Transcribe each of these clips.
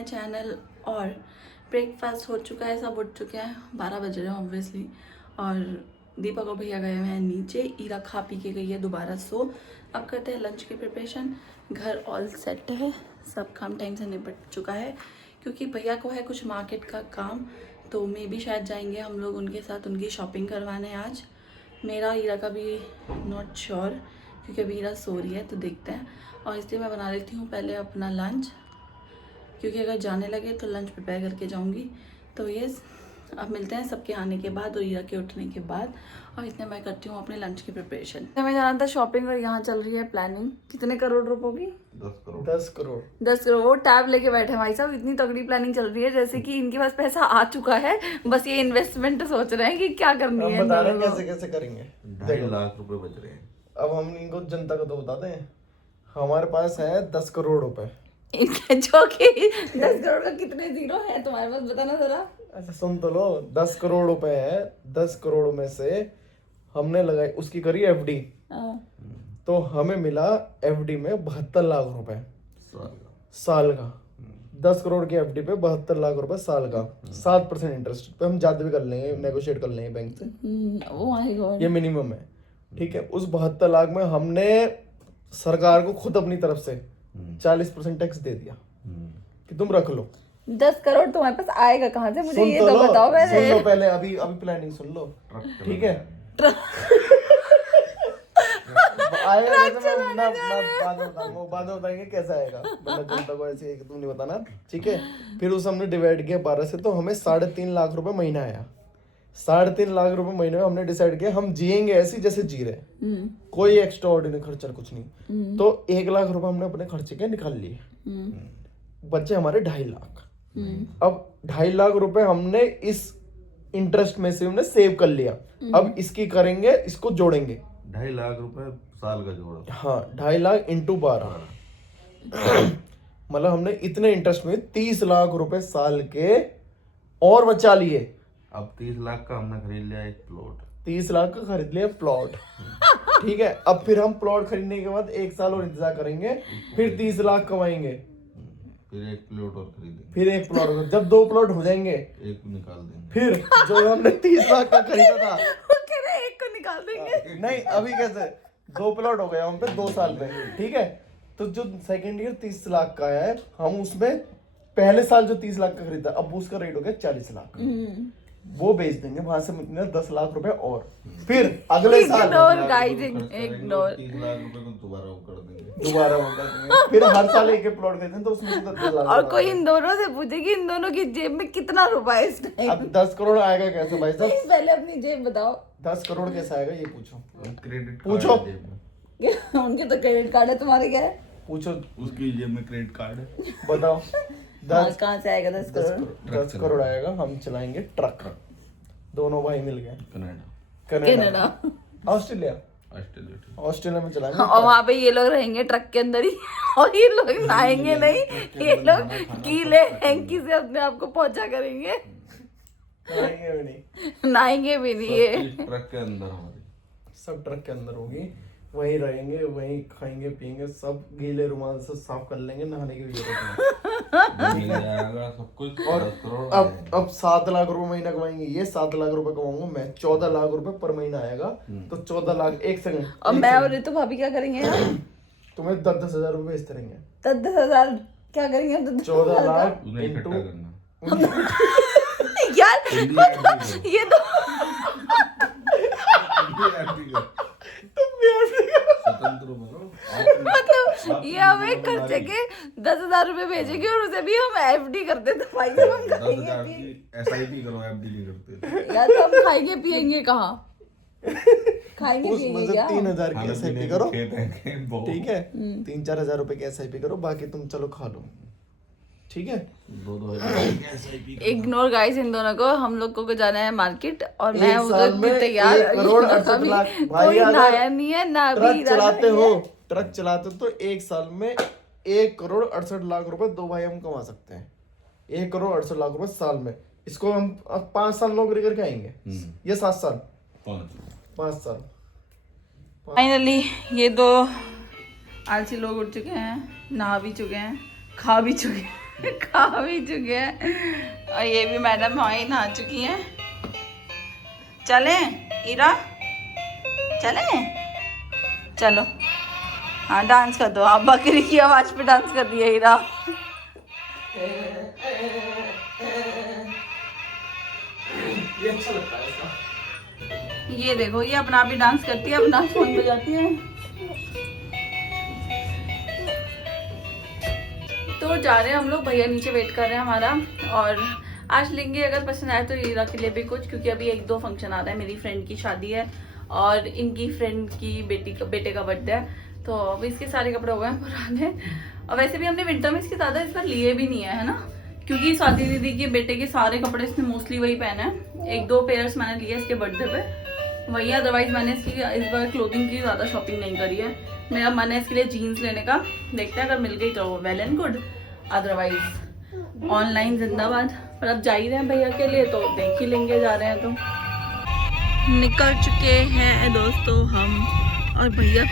My channel. और breakfast हो चुका है, सब उठ चुके हैं, 12 बज रहे हैं ऑब्वियसली। और दीपक और भैया गए हुए हैं नीचे, ईरा खा पी के गई है दोबारा सो। अब करते हैं लंच की प्रिपरेशन। घर ऑल सेट है, सब काम टाइम से निपट चुका है क्योंकि भैया को है कुछ मार्केट का काम, तो मे भी शायद जाएंगे हम लोग उनके साथ उनकी शॉपिंग करवाने आज। मेरा ईरा का भी नॉट श्योर क्योंकि अभी ईरा सो रही है, तो देखते हैं। और इसलिए मैं बना लेती हूँ पहले अपना लंच, क्योंकि अगर जाने लगे तो लंच प्रिपेयर करके जाऊँगी। तो ये अब मिलते हैं सबके आने के बाद और ईरा के उठने के बाद। और इतने मैं करती हूँ अपने लंच की प्रिपरेशन। हमें जाना था शॉपिंग और यहाँ चल रही है प्लानिंग। कितने करोड़ रुपयों की? 10 करोड़। वो टैब लेके बैठे हैं भाई साहब। इतनी तगड़ी प्लानिंग चल रही है जैसे कि इनके पास पैसा आ चुका है, बस ये इन्वेस्टमेंट सोच रहे हैं कि क्या करनी है। हम बता रहे हैं कैसे कैसे करेंगे। 2.5 लाख रुपए बच रहे हैं। अब हम इनको जनता को तो बताते हैं, हमारे पास है 10 करोड़ रुपए। जो कि 10 करोड़ का कितने जीरो है तुम्हारे पास, बताना जरा। अच्छा सुन तो लो, 10 करोड़ रुपए है। 10 करोड़ में से हमने लगाई, उसकी करी एफडी, तो हमें मिला एफडी में 72 लाख रुपए साल का। 10 करोड़ की एफडी पे 72 लाख रुपए साल का, 7% इंटरेस्ट पे। हम ज्यादा भी कर लेंगे, नेगोशिएट कर लेंगे बैंक से, ओह माय गॉड, ये मिनिमम है। ठीक है, उस 72 लाख में हमने सरकार को खुद अपनी तरफ से 40% टैक्स दे दिया कि तुम रख लो। 10 करोड़ तुम्हारे पास आएगा कहाँ से, मुझे सुन ये तो तो लो, बताओ सुन लो पहले। पहले, अभी प्लानिंग सुन लो। ठीक है, आएगा कैसे, मैं बाद में बताएंगे कैसे आएगा, मतलब जनता को ऐसे तुम नहीं बताना। ठीक है, फिर उस हमने डिवाइड किया 12 से, तो हमें 3.5 लाख रुपए महीना आया। 3.5 लाख रुपए महीने में हमने डिसाइड किया हम जिएंगे ऐसे जैसे जी रहे, कोई एक्स्ट्रा ऑर्डिनरी खर्चा कुछ नहीं। तो 1 लाख रुपए हमने अपने खर्चे के निकाल लिए, बच्चे हमारे 2.5 लाख। अब 2.5 लाख रुपए हमने इस इंटरेस्ट में से हमने सेव कर लिया। अब इसकी करेंगे, इसको जोड़ेंगे। 2.5 लाख रुपए साल का जोड़ा। हाँ, 2.5 लाख इंटू 12 मतलब हमने इतने इंटरेस्ट में 30 लाख रुपए साल के और बचा लिए। अब 30 लाख का हमने खरीद लिया एक प्लॉट। 30 लाख का खरीद लिया प्लॉट। ठीक है, अब फिर हम प्लॉट खरीदने के बाद 1 साल और इंतजार करेंगे, फिर 30 लाख कमाएंगे, फिर एक प्लॉट और खरीदेंगे, फिर एक प्लॉट, जब 2 प्लॉट हो जाएंगे एक निकाल देंगे। फिर जो हमने 30 लाख का खरीदा था, एक को निकाल देंगे। नहीं अभी कैसे, 2 प्लॉट हो गया हम पे 2 साल में। ठीक है, तो जो सेकंड ईयर 30 लाख का है, हम उसमें पहले साल जो 30 लाख का खरीदा, अब उसका रेट हो गया 40 लाख, वो बेच देंगे, वहां से मिलेगा 10 लाख रुपए और। फिर अगले साल इग्नोर गाइस, 30 इग्नोर। लाख रुपए को दोबारा वो कर देंगे। दोबारा वो कर देंगे, फिर हर साल एक प्लॉट खरीदते हैं, तो उसमें से 10 लाख। और कोई इन दोनों से पूछे कि इन दोनों की जेब में कितना रुपया है इस टाइम। अब 10 करोड़ आएगा कैसे भाई साहब? पहले अपनी जेब बताओ। 10 करोड़ कैसे आएगा ये पूछो। क्रेडिट पूछो। उनके तो क्रेडिट कार्ड है, तुम्हारे क्या है? पूछो, उसकी जेब में क्रेडिट कार्ड है। बताओ। 10 कहाँ से आएगा 10 करोड़? 10 करोड़ आएगा, हम चलाएंगे ट्रक। दोनों भाई मिल गए। कनाडा, ऑस्ट्रेलिया में चलाएंगे। और वहाँ पे ये लोग रहेंगे ट्रक के अंदर ही, और ये लोग नहाएंगे नहीं, ये लोग गीले हैंकी से अपने आप को पहुंचा करेंगे, नहाएंगे भी नहीं, नहाएंगे भी नहीं। ये ट्रक के अंदर हमारी सब ट्रक के अंदर होगी, वहीं रहेंगे, वहीं खाएंगे पिएंगे, सब गीले रुमाल से साफ कर लेंगे, नहाने की भी जरूरत नहीं। सब कुछ। और 10 करोड़ अब 7 लाख रुपए महीना कमाएंगे, ये 7 लाख रुपए कमाऊंगा मैं, 14 लाख रुपए पर महीना आएगा। तो 14 लाख, एक सेकंड, और मैं और रितु भाभी क्या करेंगे यार? तुम्हें 10-10 हजार रुपए भेजते रहेंगे। 10,000 क्या करेंगे हम? 14 लाख उन्हें इंटू, इकट्ठा करना। यार ये तो स्वतंत्र बनो। मतलब ये हमें खर्चे के 10,000 रुपए भेजेंगे और उसे भी हम एफडी कर देते भाई साहब। हम 10,000 की SIP करो, FD नहीं करते। यार तो हम खाएंगे पिएंगे कहाँ? खाएंगे उसमें पिएंगे से क्या? 3,000 की SIP करो। खेत है बहुत। ठीक है, 3-4 हजार रुपए की SIP करो, बाकी तुम चलो खा लो। ठीक है, 2-2 हजार की SIP करो। इग्नोर गाइस इन दोनों को। हम लोग को जाना है मार्केट और मैं एक साल में तैयार। 1 करोड़ 68 लाख। भाई कोई अगर नहाया नहीं है ना, ट्रक अभी चलाते हो, ट्रक चलाते हो, तो 1 साल में 1 करोड़ 68 लाख रुपए 2 भाई हम कमा सकते हैं। 1 करोड़ 68 लाख रुपए साल में, इसको हम 5 साल नौकरी करके आएंगे, ये 7 साल, 5 साल। फाइनली ये दो आलसी लोग उठ चुके हैं, नहा भी चुके हैं, खा भी चुके हैं। खा भी चुके हैं और ये भी मैडम वहीं नहा चुकी हैं। चले ईरा, चले, चलो। हाँ डांस कर दो आप, बकरी की आवाज पे डांस कर दिया ईरा। ये अच्छा लगता है इसका। ये देखो ये अपना आप ही डांस करती है, अपना फोन बजाती है। तो जा रहे हैं हम लोग, भैया नीचे वेट कर रहे हैं हमारा। और आज लेंगे अगर पसंद आए तो ईरा के लिए भी कुछ, क्योंकि अभी 1-2 फंक्शन आ रहा है। मेरी फ्रेंड की शादी है और इनकी फ्रेंड की बेटे का बर्थडे है, तो अब इसके सारे कपड़े हो गए हैं पुराने। और वैसे भी हमने विंटर में इसके ज़्यादा इस बार लिए भी नहीं है ना, क्योंकि स्वाति दीदी के बेटे के सारे कपड़े इसने मोस्टली वही पहने हैं। 1-2 पेयर्स मैंने लिए इसके बर्थडे पे वही, अदरवाइज मैंने इसकी इस बार क्लोथिंग की ज़्यादा शॉपिंग नहीं करी है। मेरा मन है इसके लिए जीन्स लेने का, देखते हैं अगर मिल गई तो well and good, otherwise online जिंदाबाद। पर अब जा ही रहे हैं भैया के लिए तो देख ही लेंगे, जा रहे हैं तो। निकल चुके हैं दोस्तों हम, और भैया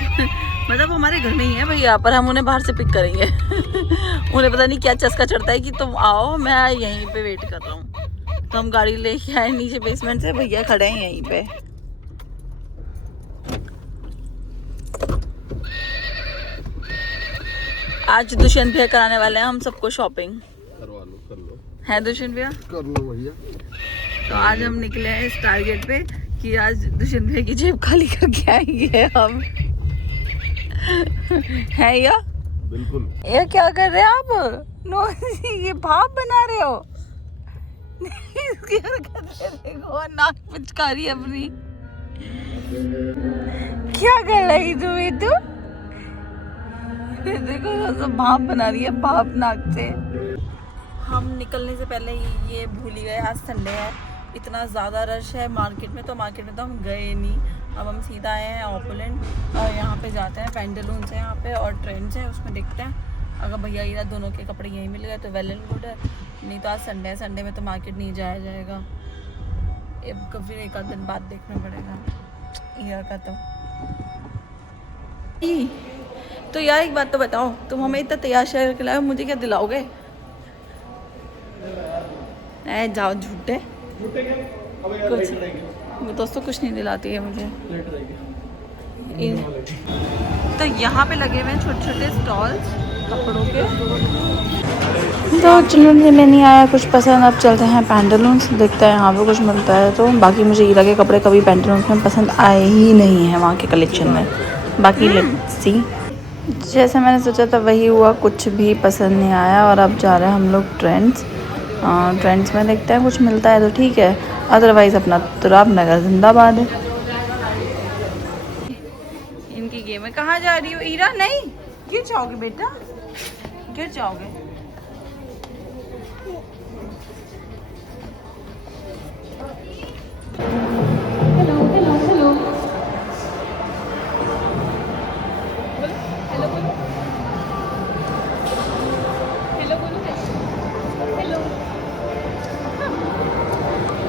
मतलब हमारे घर में ही है भैया, पर हम उन्हें बाहर से पिक करेंगे। उन्हें पता नहीं क्या चस्का चढ़ता है कि तुम आओ, मैं यहीं पे वेट कर रहा हूँ। तो हम गाड़ी लेके आए नीचे बेसमेंट से, भैया खड़े हैं यहीं पे। आज दुष्यंत भैया कराने वाले हैं हम सबको शॉपिंग। करवा लो, कर लो, है दुष्यंत भैया? कर लो भैया। तो आज हम निकले हैं इस टारगेट पे कि आज दुष्यंत भैया की जेब खाली करके आएंगे हम। है या बिल्कुल। ये क्या कर रहे हैं आप? नो ये भाप बना रहे हो? इसकी हरकतें देखो, नाक पिचकारी अपनी। क्या कर रही तू? देखो सब भाप बना रही है, भाप नाक से। हम निकलने से पहले ये भूल ही गए आज संडे है, इतना ज़्यादा रश है मार्केट में। तो मार्केट में तो हम गए नहीं, अब हम सीधा आए हैं ओपुलेंट और यहाँ पे जाते हैं। पेंटालून्स है यहाँ पे और ट्रेंड्स है, उसमें देखते हैं अगर भैया ईरा दोनों के कपड़े यहीं मिल गए तो वेल एंड गुड है, नहीं तो आज संडे है, संडे में तो मार्केट नहीं जाया जाएगा। फिर एक आध दिन बाद देखना पड़ेगा ईरा का। तो यार एक बात तो बताओ, तुम हमें इतना तैयार शहर के लाए, मुझे क्या दिलाओगे? जाओ झूठे, कुछ दोस्तों कुछ नहीं दिलाती है मुझे। तो यहाँ पे लगे हुए हैं छोटे छोटे स्टॉल्स कपड़ों के। तो चिल्ड्रन से में नहीं आया कुछ पसंद, अब चलते हैं पैंटालून्स, देखते हैं यहाँ पे कुछ मिलता है तो। बाकी मुझे ईरा के कपड़े कभी पैंटालून्स में पसंद आए ही नहीं है वहाँ के कलेक्शन में। बाकी लेट्स सी, जैसे मैंने सोचा था वही हुआ, कुछ भी पसंद नहीं आया। और अब जा रहे हैं हम लोग ट्रेंड्स में, देखते हैं कुछ मिलता है तो ठीक है, अदरवाइज अपना तुराब नगर जिंदाबाद है। इनकी गेम है। कहाँ जा रही हो ईरा? नहीं गिर जाओगे बेटा, गिर जाओगे।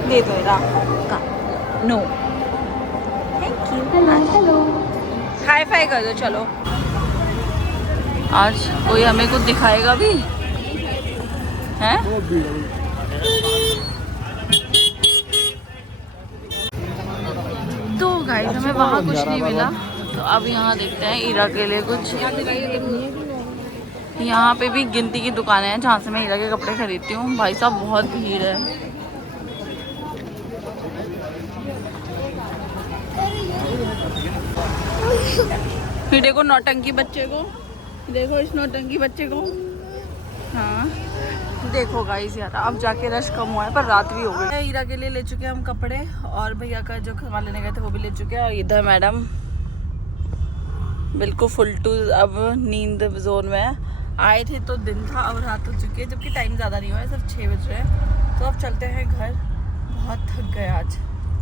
दे दो ईरा, no thank you. Hi fi कर दो चलो। आज कोई हमें कुछ दिखाएगा भी है? तो गाइस हमें वहाँ कुछ नहीं मिला, तो अब यहाँ देखते हैं ईरा के लिए कुछ। यहाँ पे भी गिनती की दुकानें हैं जहाँ से मैं ईरा के कपड़े खरीदती हूँ। भाई साहब बहुत भीड़ है। फिर देखो नौटंकी बच्चे को, देखो इस नौटंकी बच्चे को। हाँ देखो गाइस यार, अब जाके रश कम हुआ है पर रात भी हो गई। ईरा के लिए ले चुके हैं हम कपड़े, और भैया का जो खाना लेने गए थे वो भी ले चुके हैं। और इधर मैडम बिल्कुल फुल टू अब नींद जोन में है। आए थे तो दिन था, अब रात हो चुकी है, जबकि टाइम ज़्यादा नहीं हुआ है, सिर्फ 6 बज रहे हैं। तो अब चलते हैं घर, बहुत थक गए आज।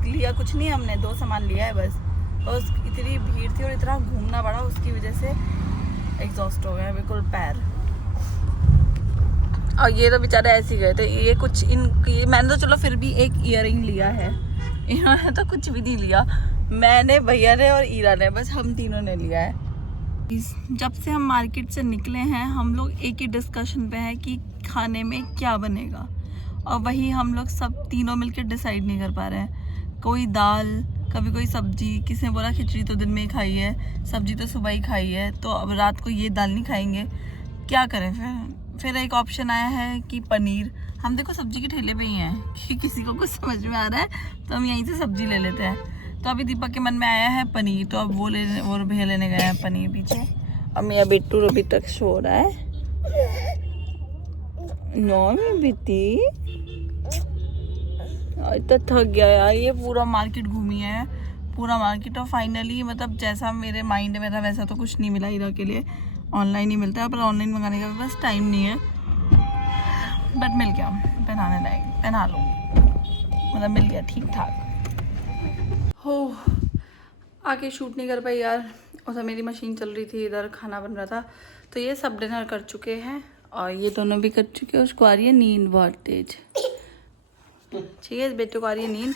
लिया कुछ नहीं हमने, 2 सामान लिया है बस, और इतनी भीड़ थी और इतना घूमना पड़ा, उसकी वजह से एग्जॉस्ट हो गया बिल्कुल पैर। और ये तो बेचारे ऐसे ही गए थे। ये कुछ मैंने तो चलो फिर भी एक ईयरिंग लिया है, इन्होंने तो कुछ भी नहीं लिया। मैंने, भैया ने और ईरा ने, बस हम तीनों ने लिया है। जब से हम मार्केट से निकले हैं हम लोग एक ही डिस्कशन पे है कि खाने में क्या बनेगा, और वही हम लोग सब तीनों मिलकर डिसाइड नहीं कर पा रहे हैं। कोई दाल, कभी कोई सब्जी, किसी ने बोला खिचड़ी तो दिन में ही खाई है, सब्जी तो सुबह ही खाई है, तो अब रात को ये दाल नहीं खाएंगे, क्या करें। फिर एक ऑप्शन आया है कि पनीर। हम देखो सब्जी के ठेले पे ही हैं कि किसी को कुछ समझ में आ रहा है तो हम यहीं से सब्जी ले लेते हैं। तो अभी दीपक के मन में आया है पनीर, तो अब वो भैया लेने गए हैं पनीर पीछे। और मेरा बिट्टू अभी तक सो रहा है। नो में बिट्टी इतना थक गया यार, ये पूरा मार्केट घूमी है, पूरा मार्केट। और फाइनली मतलब जैसा मेरे माइंड में था वैसा तो कुछ नहीं मिला हीरा के लिए। ऑनलाइन ही मिलता है, पर ऑनलाइन मंगाने का बस टाइम नहीं है, बट मिल गया पहनाने लायक, पहना लो, मतलब मिल गया ठीक ठाक। हो आके शूट नहीं कर पाई यार, उधर मेरी मशीन चल रही थी, इधर खाना बन रहा था। तो ये सब डिनर कर चुके हैं और ये दोनों भी कर चुके हैं। उसको आ रही है नींद बहुत तेज, ठीक है, बेटे को आ रही है नींद।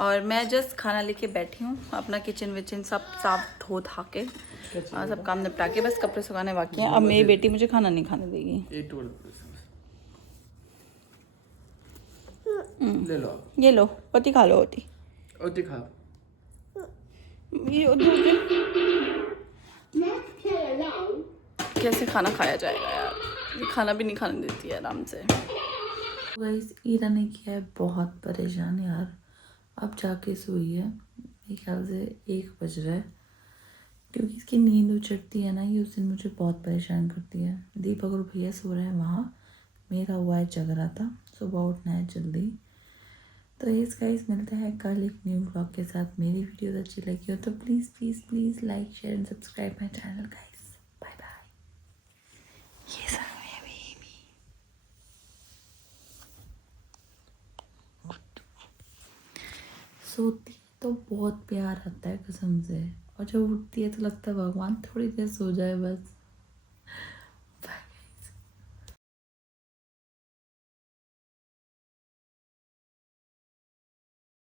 और मैं जस्ट खाना लेके बैठी हूँ, अपना किचन विचन सब साफ धो धा के सब काम निपटा के, बस कपड़े सुखाने बाकी हैं। अब मेरी बेटी मुझे खाना नहीं खाने देगी। ले लो, ये लो ओटी खा लो, ओटी ओटी खा। ये कैसे खाना खाया जाएगा यार, ये खाना भी नहीं खाने देती है आराम से। गाइस ईरा ने किया है बहुत परेशान यार, अब जाके सोई है, मेरे ख्याल से 1 बज रहा है, क्योंकि इसकी नींद उचटती है ना, ये उस दिन मुझे बहुत परेशान करती है। दीपक और भैया सो रहे हैं वहाँ, मेरा हुआ है जग रहा था, सुबह उठना है जल्दी। तो इस गाइस मिलते हैं कल एक न्यू व्लॉग के साथ। मेरी वीडियोस अच्छी लगी हो तो please please please like share and subscribe my channel guys. Bye bye. ये सब है बेबी। सोती है तो बहुत प्यार आता है कसम से, और जब उठती है तो लगता है भगवान थोड़ी देर सो जाए बस।